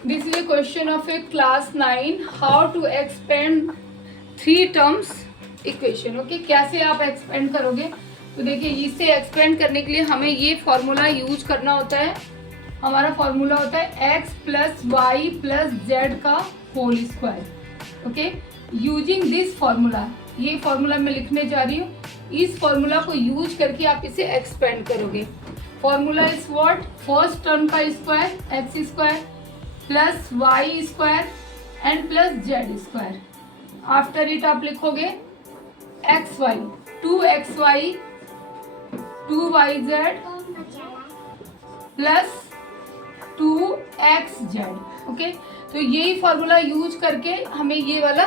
This is a question of a class 9. How to expand 3 terms equation. Okay, कैसे आप expand करोगे? तो देखिए, इसे एक्सपेंड करने के लिए हमें ये फॉर्मूला यूज करना होता है. हमारा फॉर्मूला होता है x plus y plus z का whole square. Okay, using this formula, ये फॉर्मूला मैं लिखने जा रही हूँ. इस फॉर्मूला को यूज करके आप इसे एक्सपेंड करोगे. Formula is what? First term का square x square plus y square and plus z square. After it आप लिखोगे x Y, 2xy 2yz plus 2xz. Okay, तो यही फॉर्मूला यूज करके हमें ये वाला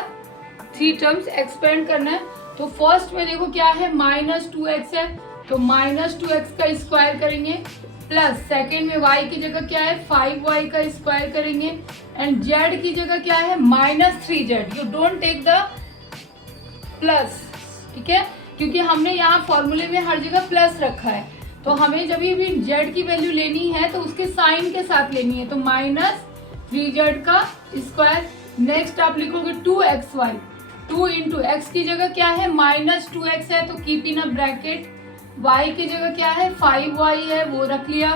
3 टर्म्स एक्सपेंड करना है. तो फर्स्ट में देखो क्या है, -2x है, तो -2x का स्क्वायर करेंगे प्लस सेकेंड में y की जगह क्या है 5y का स्क्वायर करेंगे एंड z की जगह क्या है -3z. You don't take the plus, ठीक है, क्योंकि हमने यहाँ फॉर्मूले में हर जगह प्लस रखा है. तो हमें जब भी z की वैल्यू लेनी है तो उसके साइन के साथ लेनी है. तो -3z का स्क्वायर. नेक्स्ट आप लिखोगे 2xy, 2 इंटू एक्स की जगह क्या है -2x है, तो keep in a bracket. y की जगह क्या है 5y है, वो रख लिया.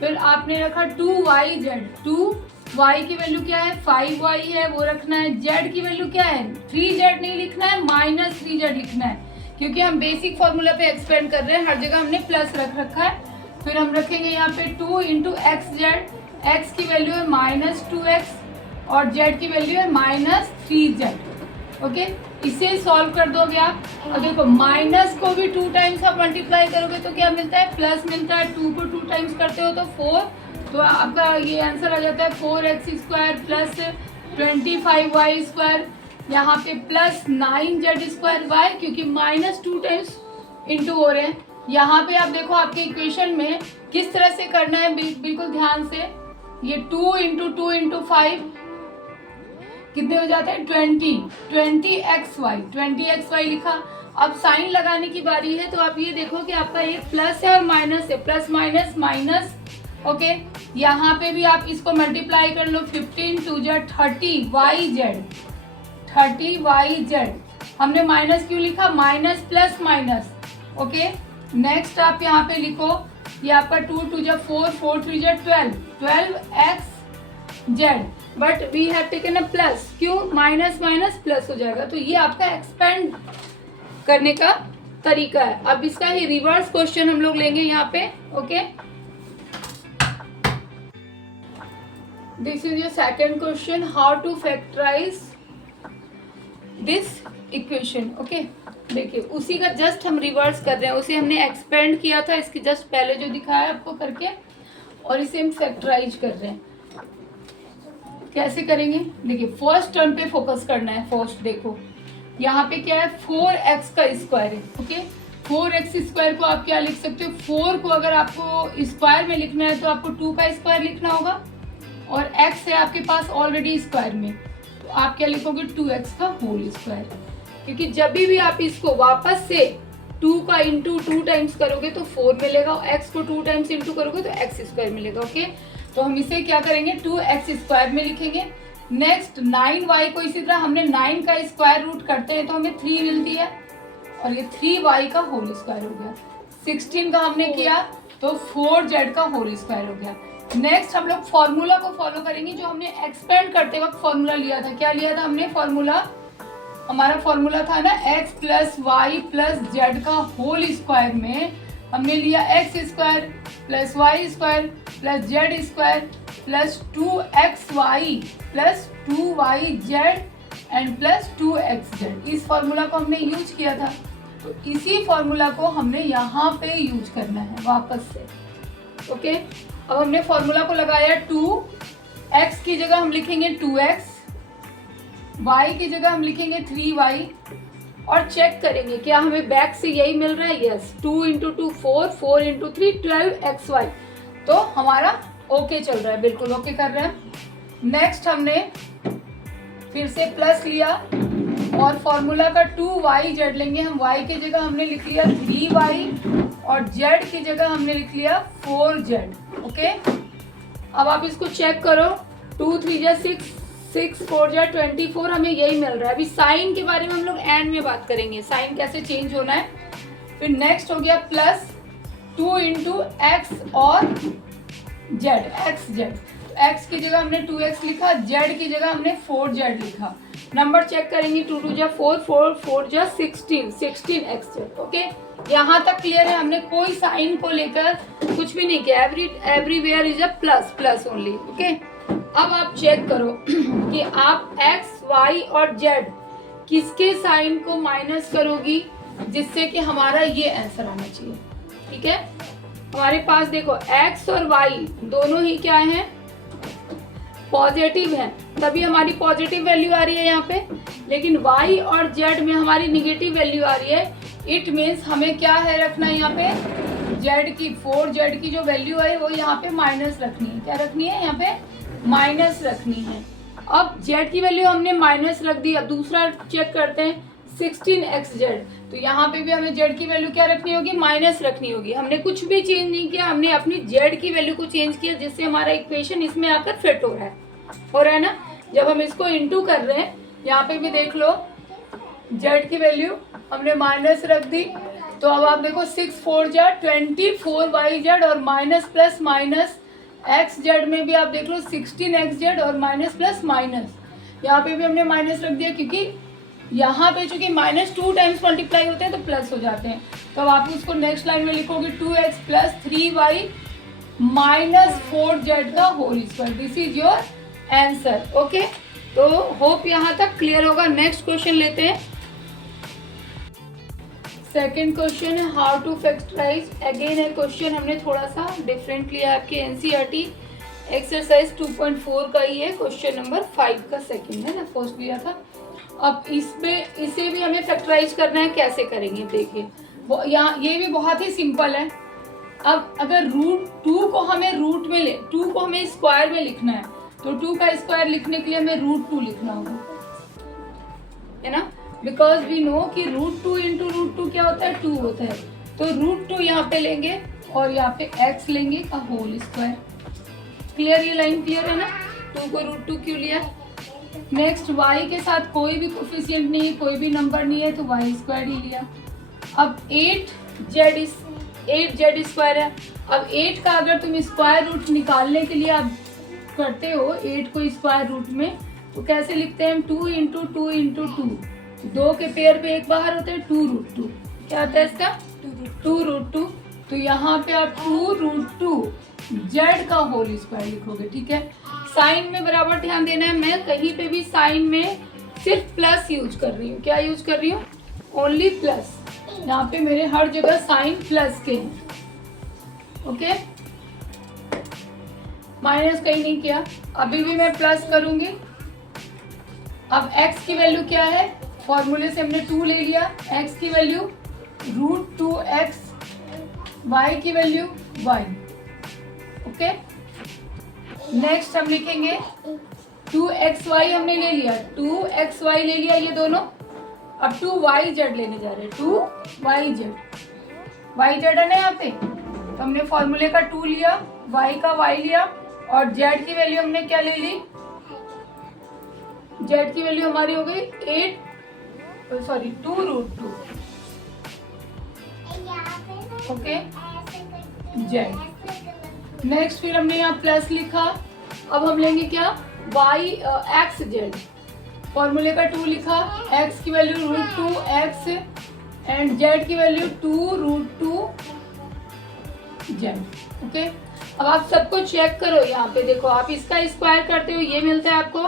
फिर आपने रखा 2yz, 2y की वैल्यू क्या है 5y है, वो रखना है. z की वैल्यू क्या है 3z नहीं लिखना है, -3z लिखना है, क्योंकि हम बेसिक फॉर्मूला पे एक्सपेंड कर रहे हैं. हर जगह हमने प्लस रख रखा है. फिर हम रखेंगे यहाँ पे 2 इंटू xz. x की वैल्यू है -2x और z की वैल्यू है -3z. ओके, इसे सॉल्व कर दोगे आप. और देखो माइनस को भी 2 टाइम्स आप मल्टीप्लाई करोगे तो क्या मिलता है, प्लस मिलता है. 2 को 2 टाइम्स करते हो तो 4, तो आपका ये आंसर आ जाता है 4x square plus 25y square. यहाँ पे प्लस 9z स्क्वायर. वाई? क्योंकि -2 टाइम्स इंटू हो रहे हैं. यहाँ पे आप देखो आपके इक्वेशन में किस तरह से करना है, बिल्कुल ध्यान से. ये 2 इंटू 2 इंटू 5 कितने हो जाते हैं 20xy लिखा. अब साइन लगाने की बारी है, तो आप ये देखो कि आपका एक प्लस है और माइनस है, प्लस माइनस माइनस. ओके, यहाँ पे भी आप इसको मल्टीप्लाई कर लो. 15 2 30yz. हमने माइनस क्यों लिखा, minus plus minus. Okay, next आप यहाँ पे लिखो, ये आपका 2 2 4 4 3 12x but we have taken a plus. क्यों, माइनस माइनस प्लस हो जाएगा. तो ये आपका एक्सपेंड करने का तरीका है. अब इसका ही रिवर्स क्वेश्चन हम लोग लेंगे यहाँ पे. Okay, this is your second question, how to factorise this equation. Okay, देखिए उसी का जस्ट हम रिवर्स कर रहे हैं. उसे हमने एक्सपेंड किया था इसके जस्ट पहले जो दिखाया आपको करके, और इसे हम फैक्टराइज कर रहे हैं. कैसे करेंगे, देखिए फर्स्ट टर्म पे फोकस करना है. फर्स्ट देखो यहाँ पे क्या है 4x का स्क्वायर है. ओके, 4x स्क्वायर को आप क्या लिख सकते हो, 4 को अगर आपको स्क्वायर में लिखना है तो आपको 2 का स्क्वायर लिखना होगा, और x है आपके पास ऑलरेडी स्क्वायर में, तो आप क्या लिखोगे 2x का होल स्क्वायर. क्योंकि जब भी आप इसको वापस से 2 का इंटू 2 टाइम्स करोगे तो 4 मिलेगा, और x को 2 टाइम्स इंटू करोगे तो x स्क्वायर मिलेगा. ओके, तो हम इसे क्या करेंगे 2x स्क्वायर में लिखेंगे. नेक्स्ट 9y को इसी तरह हमने 9 का स्क्वायर रूट करते हैं तो हमें 3 मिलती है, और ये 3y का होल स्क्वायर हो गया. 16 का हमने किया तो 4z का होल स्क्वायर हो गया. नेक्स्ट हम लोग फॉर्मूला को फॉलो करेंगे जो हमने एक्सपेंड करते वक्त फॉर्मूला लिया था. क्या लिया था हमने फॉर्मूला, हमारा फॉर्मूला था ना x plus y plus z का होल स्क्वायर में हमने लिया x square plus y square plus z square plus 2xy plus 2yz and plus 2xz. इस फॉर्मूला को हमने यूज किया था, तो इसी फॉर्मूला को हमने यहाँ पे यूज करना है वापस से. ओके, अब हमने फॉर्मूला को लगाया 2x की जगह हम लिखेंगे 2x, y की जगह हम लिखेंगे 3y, और चेक करेंगे क्या हमें बैक से यही मिल रहा है. Yes, 2 into 2 4, 4 into 3 12xy. तो हमारा ओके चल रहा है, बिल्कुल ओके कर रहे हैं. नेक्स्ट हमने फिर से प्लस लिया और फॉर्मूला का 2yz लेंगे हम. y की जगह हमने लिख लिया 3y और z की जगह हमने लिख लिया 4z. ओके, अब आप इसको चेक करो 2 3 जा 6, 6 4 जा 24, हमें यही मिल रहा है। अभी साइन के बारे में हम लोग एंड में बात करेंगे, साइन कैसे चेंज होना है। फिर नेक्स्ट हो गया प्लस 2 इंटू एक्स और जेड, एक्स जेड। एक्स की जगह हमने 2x लिखा, जेड की जगह हमने 4z लिखा। नंबर चेक करेंगे, 2 2 जा 4, 4 4 जा 16, 16x जेड। ओके, यहाँ तक क्लियर है। हमने कोई साइन को लेकर कुछ भी नहीं किया, everywhere is a plus, plus only. Okay, अब आप चेक करो कि आप x, y और z किसके साइन को माइनस करोगी जिससे कि हमारा ये आंसर आना चाहिए। ठीक है, हमारे पास देखो x और y दोनों ही क्या हैं, पॉजिटिव है, तभी हमारी पॉजिटिव वैल्यू आ रही है यहाँ पे। लेकिन y और z में हमारी निगेटिव वैल्यू आ रही है। इट मीन्स हमें क्या है रखना है यहाँ पे, z की 4z की जो वैल्यू है वो यहाँ पे माइनस रखनी है। क्या रखनी है, यहाँ पे माइनस रखनी है। अब z की वैल्यू हमने माइनस रख दी। अब दूसरा चेक करते हैं 16xz, तो यहाँ पे भी हमें z की वैल्यू क्या रखनी होगी, माइनस रखनी होगी। हमने कुछ भी चेंज नहीं किया, हमने अपनी z की वैल्यू को चेंज किया जिससे हमारा इक्वेशन इसमें आकर फिट हो रहा है ना। जब हम इसको इंटू कर रहे हैं, यहाँ पे भी देख लो z की वैल्यू हमने माइनस रख दी। तो अब आप देखो 6 4 जा 24yz और माइनस प्लस माइनस xz में भी आप देख लो 16xz और माइनस प्लस माइनस, यहाँ पे भी हमने माइनस रख दिया क्योंकि यहाँ पे चूंकि -2 टाइम्स मल्टीप्लाई होते हैं तो प्लस हो जाते हैं। तो अब आप उसको नेक्स्ट लाइन में लिखोगे 2x plus 3y minus 4z का whole square. This is your answer. Okay, तो होप यहाँ तक क्लियर होगा। नेक्स्ट क्वेश्चन लेते हैं। सेकेंड क्वेश्चन है हाउ टू फैक्टराइज। अगेन है क्वेश्चन हमने थोड़ा सा डिफरेंट लिया है, आपके एनसीईआरटी एक्सरसाइज 2.4 का ही है, क्वेश्चन नंबर 5 का सेकंड है ना, फर्स्ट लिया था। अब इसे भी हमें फैक्टराइज करना है, कैसे करेंगे देखिए। यहाँ ये भी बहुत ही सिंपल है। अब अगर √2 को हमें रूट में 2 को हमें स्क्वायर में लिखना है, तो 2 का स्क्वायर लिखने के लिए हमें √2 लिखना होगा, है ना, बिकॉज वी नो कि √2 इंटू √2 क्या होता है, 2 होता है। तो √2 यहाँ पे लेंगे और यहाँ पे x लेंगे का होल स्क्वायर। क्लियर, ये लाइन क्लियर है ना। 2 को √2 क्यों लिया। नेक्स्ट y के साथ कोई भी कोफिशिएंट नहीं है, कोई भी नंबर नहीं है, तो y² ही लिया। अब 8z स्क्वायर है। अब 8 का अगर तुम स्क्वायर रूट निकालने के लिए आप करते हो 8 को स्क्वायर रूट में, तो कैसे लिखते हैं हम, 2 इंटू 2 इंटू 2, 2 के पेयर पे एक बाहर होते हैं 2√2। क्या आता है इसका, 2√2। तो यहाँ पे आप 2√2 z का होल स्क्वायर लिखोगे। ठीक है, साइन में बराबर ध्यान देना है। मैं कहीं पे भी साइन में सिर्फ प्लस यूज कर रही हूँ। क्या यूज कर रही हूँ, ओनली प्लस। यहाँ पे मेरे हर जगह साइन प्लस के हैं। ओके, माइनस कहीं नहीं किया। अभी भी मैं प्लस करूंगी। अब x की वैल्यू क्या है, फॉर्मूले से हमने 2 ले लिया। x की वैल्यू √2x, y की वैल्यू y। ओके, नेक्स्ट हम लिखेंगे 2xy हमने ले लिया, 2xy ले लिया ये दोनों। अब 2yz लेने जा रहे हैं, 2yz, yz है ना यहाँ पे। तो हमने फॉर्मूले का 2 लिया, y का y लिया और z की वैल्यू हमने क्या ले ली, z की वैल्यू हमारी हो गई 2√2। Okay, z। नेक्स्ट फिर हमने यहाँ प्लस लिखा। अब हम लेंगे क्या, xz, फॉर्मूले का 2 लिखा, x की वैल्यू √2x एंड z की वैल्यू 2√2z। ओके, अब आप सबको चेक करो। यहाँ पे देखो, आप इसका स्क्वायर करते हो ये मिलता है आपको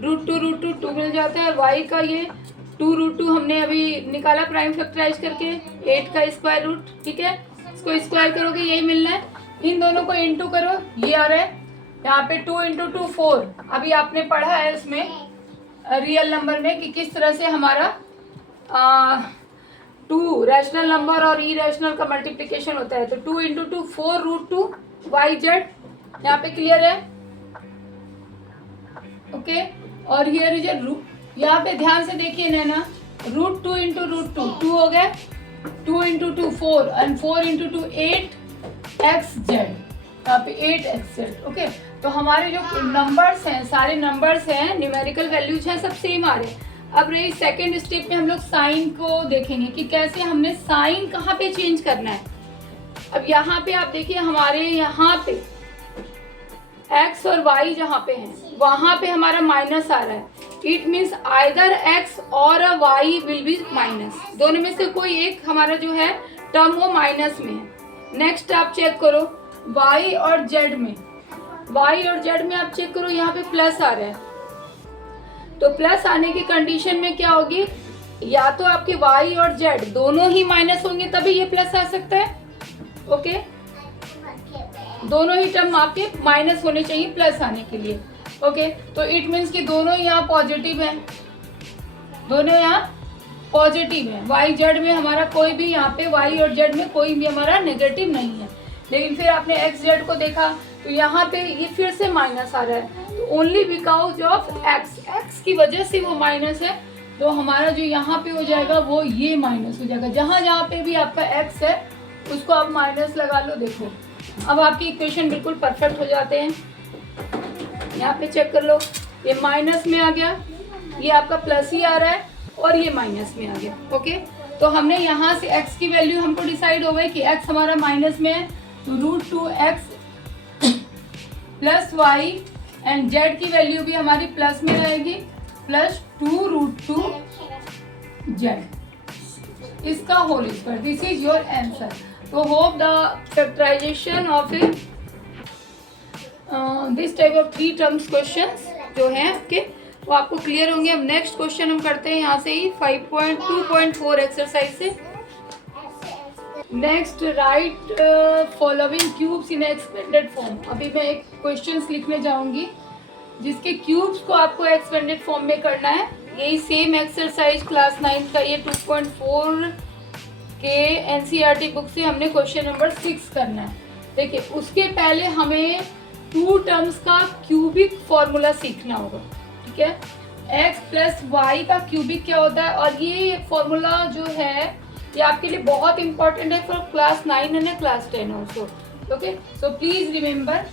√2 मिल जाता है। y का ये 2√2 हमने अभी निकाला प्राइम फैक्टराइज करके, 8 का स्क्वायर रूट। ठीक है, इसको स्क्वायर करोगे यही मिलना है। इन दोनों को इंटू करो, ये आ रहा है यहाँ पे 2 इंटू 2 4। अभी आपने पढ़ा है इसमें रियल नंबर में कि किस तरह से हमारा 2 रैशनल नंबर और इरेशनल का मल्टीप्लिकेशन होता है। तो 2 इंटू 2 4√2yz, यहाँ पे क्लियर है। ओके, और हियर इज यहाँ पे ध्यान से देखिए नैना, √2 इंटू √2 2 हो गया, 2 इंटू 2 4 एंड 4 इंटू 2 8xz, यहाँ पे 8xz। ओके, तो तो हमारे जो नंबर्स हैं, सारे नंबर्स हैं, न्यूमेरिकल वैल्यूज हैं, सब सेम आ रहे हैं। अब रही सेकेंड स्टेप में हम लोग साइन को देखेंगे कि कैसे हमने साइन कहाँ पे चेंज करना है। अब यहाँ पे आप देखिए, हमारे यहाँ पे x और y जहाँ पे हैं वहाँ पे हमारा माइनस आ रहा है। इट मीन्स आइदर x और y विल बी माइनस, दोनों में से कोई एक हमारा जो है टर्म वो माइनस में है। नेक्स्ट आप चेक करो y और z में, y और z में आप चेक करो, यहाँ पे प्लस आ रहा है। तो प्लस आने की कंडीशन में क्या होगी, या तो आपके y और z दोनों ही माइनस होंगे तभी ये प्लस आ सकता है। ओके, दोनों ही टर्म आपके माइनस होने चाहिए प्लस आने के लिए। ओके, तो इट मीन्स कि दोनों यहाँ पॉजिटिव हैं, दोनों यहाँ पॉजिटिव हैं। y z में हमारा कोई भी, यहाँ पे y और z में कोई भी हमारा नेगेटिव नहीं है। लेकिन फिर आपने x z को देखा तो यहाँ पे ये फिर से माइनस आ रहा है। तो ओनली बिकॉज ऑफ x की वजह से वो माइनस है। तो हमारा जो यहाँ पे हो जाएगा वो ये माइनस हो जाएगा। जहाँ जहाँ पे भी आपका x है उसको आप माइनस लगा लो। देखो अब आपकी इक्वेशन बिल्कुल परफेक्ट हो जाते हैं। यहाँ पे चेक कर लो, ये माइनस में आ गया, ये आपका प्लस ही आ रहा है और ये माइनस में आ गया। ओके, तो हमने यहाँ से x की वैल्यू हमको डिसाइड हो गई कि x हमारा माइनस में है, तो √2x plus y and z की वैल्यू भी हमारी प्लस में रहेगी, प्लस 2√2z इसका whole square. This is your answer. तो hope the factorization of this type of 3 terms questions जो हैं आपके वो आपको क्लियर होंगे। अब नेक्स्ट क्वेश्चन हम करते हैं यहाँ से ही 5.2.4 एक्सरसाइज से। नेक्स्ट, राइट फॉलोइंग क्यूब्स इन एक्सपेंडेड फॉर्म। अभी मैं एक क्वेश्चंस लिखने जाऊंगी जिसके क्यूब्स को आपको एक्सपेंडेड फॉर्म में करना है। यही सेम एक्सरसाइज क्लास 9 का ये 2.4 के एनसीईआरटी बुक से हमने क्वेश्चन नंबर 6 करना है। देखिए, उसके पहले हमें 2 टर्म्स का क्यूबिक फॉर्मूला सीखना होगा। ठीक है, x प्लस वाई का क्यूबिक क्या होता है, और ये फॉर्मूला जो है ये आपके लिए बहुत इंपॉर्टेंट है for class 9 and class 10 also. Okay, so please remember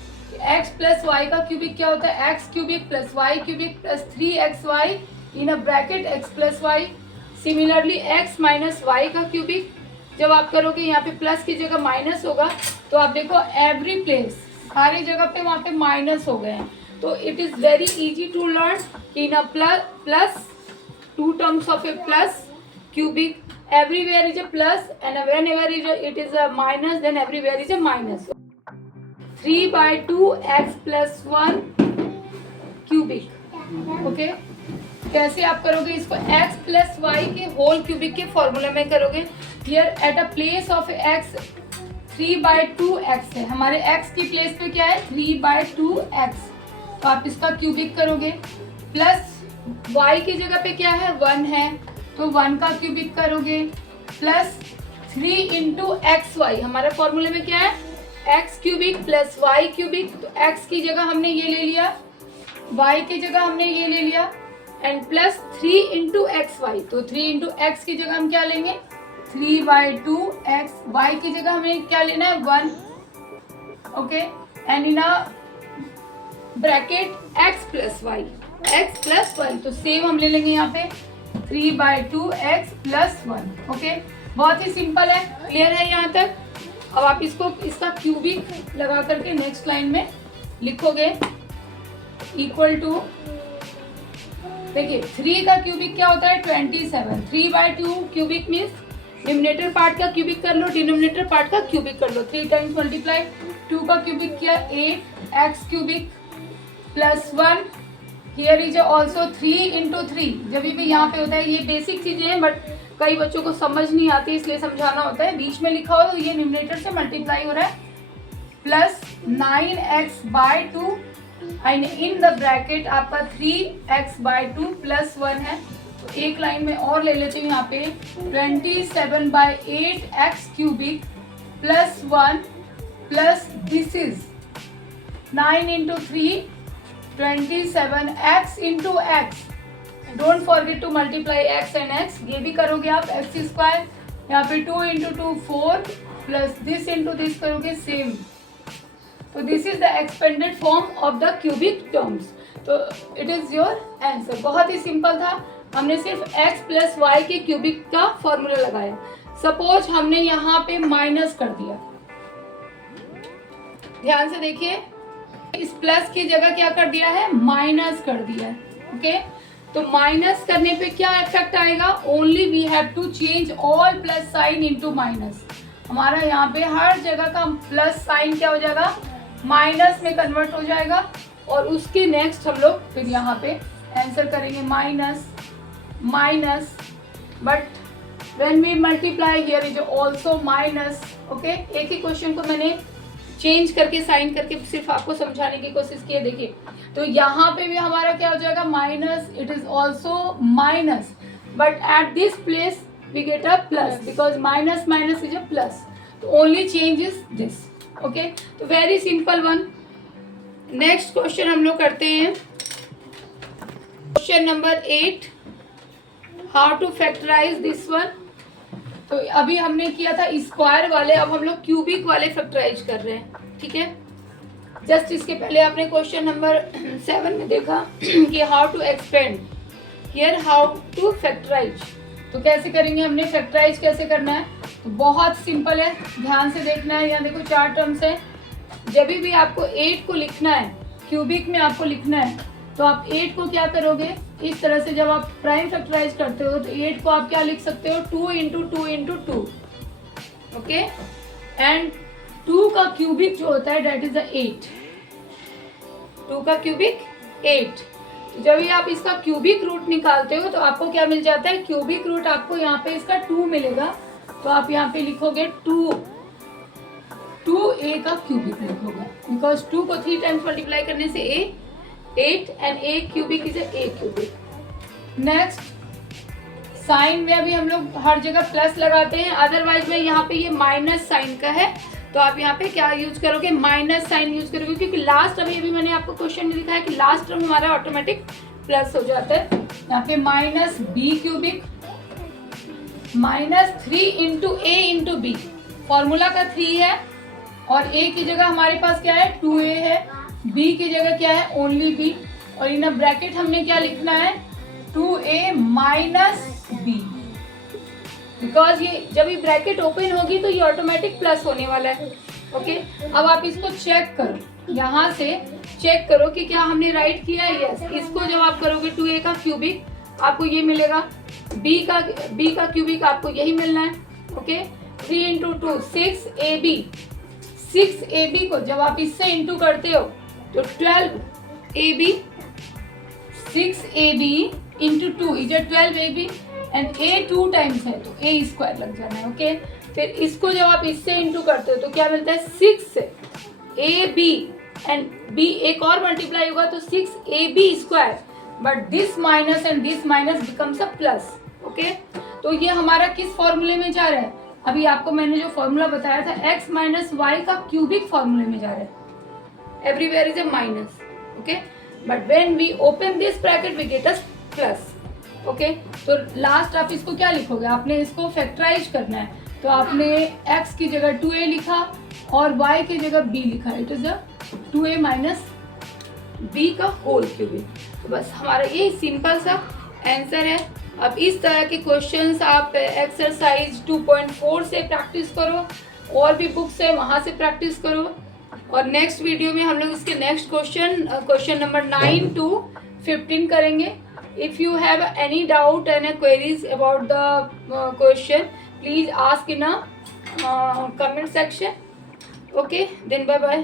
x plus y का क्यूबिक क्या होता है, x cubic plus y cubic plus 3xy in a bracket x plus y. Similarly x minus y का cubic, जब आप करोगे यहाँ पे प्लस की जगह माइनस होगा, तो आप देखो एवरी प्लेस, सारी जगह पे वहाँ पे माइनस हो गए हैं। तो it is very easy to learn in a plus 2 terms of a plus cubic, everywhere is a plus and whenever it is a minus, then everywhere is a minus. 3/2 x plus 1 cubic. Okay, कैसे आप करोगे इसको, x plus Y के whole cubic के formula में करोगे। Here at a place of x 3/2x है, हमारे x की प्लेस पे क्या है 3/2x, तो आप इसका क्यूबिक करोगे। प्लस y की जगह पे क्या है 1 है, तो 1 का क्यूबिक करोगे। प्लस 3 इंटू एक्स वाई, हमारे फॉर्मूले में क्या है x cubic plus y cubic, तो x की जगह हमने ये ले लिया, y की जगह हमने ये ले लिया, and plus 3 into x y, तो 3 इंटू एक्स की जगह हम क्या लेंगे 3/2x, y की जगह हमें क्या लेना है 1। Okay, and in a bracket x plus y, x plus 1, तो सेम हम ले लेंगे यहाँ पे 3/2x प्लस 1। ओके, बहुत ही सिंपल है, क्लियर है यहाँ तक। अब आप इसका क्यूबिक लगा करके नेक्स्ट लाइन में लिखोगे इक्वल टू, देखिए 3 का क्यूबिक क्या होता है 27, 3/2 क्यूबिक मीन्स डिनोमिनेटर पार्ट का क्यूबिक कर लो, डिनोमिनेटर पार्ट का क्यूबिक कर लो, 3 टाइम्स मल्टीप्लाई, 2 का क्यूबिक किया 8x cubic plus 1, here is also 3 into 3, जब भी यहाँ पे होता है, ये बेसिक चीजें हैं बट कई बच्चों को समझ नहीं आती इसलिए समझाना होता है। बीच में लिखा हो तो ये न्यूमरेटर से मल्टीप्लाई हो रहा है, plus 9x/2 and in the bracket आपका 3x/2 प्लस 1 है। तो एक लाइन में और ले लेते हैं यहाँ पे 27/8x cubic plus 1 plus this is 9 into 3 27x into x, don't forget to multiply x and x, ये भी करोगे आप x², यहाँ पे 2 into 2 4 plus this into this करोगे सेम, तो this is the expanded form of the cubic terms. तो it is your answer. बहुत ही सिंपल था, हमने सिर्फ x प्लस वाई के क्यूबिक का फॉर्मूला लगाया। सपोज हमने यहाँ पे माइनस कर दिया, ध्यान से देखिए, इस प्लस की जगह क्या कर दिया है, माइनस कर दिया है। ओके, तो माइनस करने पे क्या इफेक्ट आएगा, only we have to change all plus sign into minus. हमारा यहाँ पे हर जगह का प्लस साइन क्या हो जाएगा, माइनस में कन्वर्ट हो जाएगा। और उसके नेक्स्ट हम लोग फिर यहाँ पे आंसर करेंगे minus minus, but when we multiply here is also minus. Okay, एक ही क्वेश्चन को मैंने चेंज करके साइन करके सिर्फ आपको समझाने की कोशिश की है। देखिए, तो यहाँ पे भी हमारा क्या हो जाएगा, minus, it is also minus, but at this place we get a plus because minus minus is a plus. तो only change is this. Okay, तो very simple one. Next question हम लोग करते हैं, question number 8, how to factorise this one. तो अभी हमने किया था स्क्वायर वाले, अब हम लोग क्यूबिक वाले फैक्टराइज कर रहे हैं। ठीक है, जस्ट इसके पहले आपने क्वेश्चन नंबर 7 में देखा कि how to expand, here how to factorise. तो कैसे करेंगे, हमने फैक्टराइज कैसे करना है, तो बहुत सिंपल है, ध्यान से देखना है। यहाँ देखो 4 टर्म्स है। जब भी आपको 8 को लिखना है, क्यूबिक में आपको लिखना है, तो आप 8 को क्या करोगे, इस तरह से जब आप प्राइम फैक्टराइज करते हो तो 8 को आप क्या लिख सकते हो, 2 इंटू 2 इंटू 2। ओके, एंड 2 का क्यूबिक जो होता है डेट इज 8। 2 का क्यूबिक 8। जब भी आप इसका क्यूबिक रूट निकालते हो तो आपको क्या मिल जाता है, क्यूबिक रूट आपको यहाँ पे इसका 2 मिलेगा। तो आप यहाँ पे लिखोगे 2a का क्यूबिक लिखोगे, बिकॉज 2 को 3 टाइम्स मल्टीप्लाई करने से a 8 and a cubic is a cubic. Next, sign में अभी हम लोग हर जगह प्लस लगाते हैं, अदरवाइज में यहाँ पे ये माइनस साइन का है, तो आप यहाँ पे क्या यूज करोगे, माइनस साइन यूज करोगे, क्योंकि लास्ट अभी मैंने आपको क्वेश्चन में दिखाया कि लास्ट टर्म हमारा ऑटोमेटिक प्लस हो जाता है। यहाँ पे minus b cubic minus 3 into a into b, formula का 3 है और a की जगह हमारे पास क्या है, 2a है, b की जगह क्या है, ओनली b, और इन ब्रैकेट हमने क्या लिखना है, 2a माइनस b, बिकॉज ये जब ये ब्रैकेट ओपन होगी तो ये ऑटोमेटिक प्लस होने वाला है। ओके, अब आप इसको चेक करो, यहाँ से चेक करो कि क्या हमने राइट किया है। यस, इसको जब आप करोगे 2a का क्यूबिक आपको ये मिलेगा, b का क्यूबिक आपको यही मिलना है। ओके, 3 इंटू 2 6ab, 6ab को जब आप इससे इंटू करते हो तो 12ab, 6ab into 2 is 12ab and a 2 times है तो a स्क्वायर लग जाना है। ओके, फिर इसको जब आप इससे इंटू करते हो तो क्या मिलता है, 6ab एंड b एक और मल्टीप्लाई होगा तो 6ab square, but this minus and this minus becomes a plus. Okay, तो ये हमारा किस फॉर्मूले में जा रहा है, अभी आपको मैंने जो फॉर्मूला बताया था x माइनस वाई का क्यूबिक फॉर्मूले में जा रहा है। Everywhere is a minus. Okay, but when we open this bracket we get a plus. Okay, तो लास्ट आप इसको क्या लिखोगे, आपने इसको फैक्टराइज करना है, तो आपने x की जगह 2a लिखा और y की जगह b लिखा, it is a 2a minus b का होल क्यूबिक। तो बस हमारा ये सिंपल सा आंसर है। अब इस तरह के क्वेश्चंस आप एक्सरसाइज 2.4 से प्रैक्टिस करो, और भी बुक्स है वहाँ से प्रैक्टिस करो, और नेक्स्ट वीडियो में हम लोग इसके नेक्स्ट क्वेश्चन नंबर 9 to 15 करेंगे। If you have any doubt and queries about the question please ask in a comment section. Okay, then bye bye.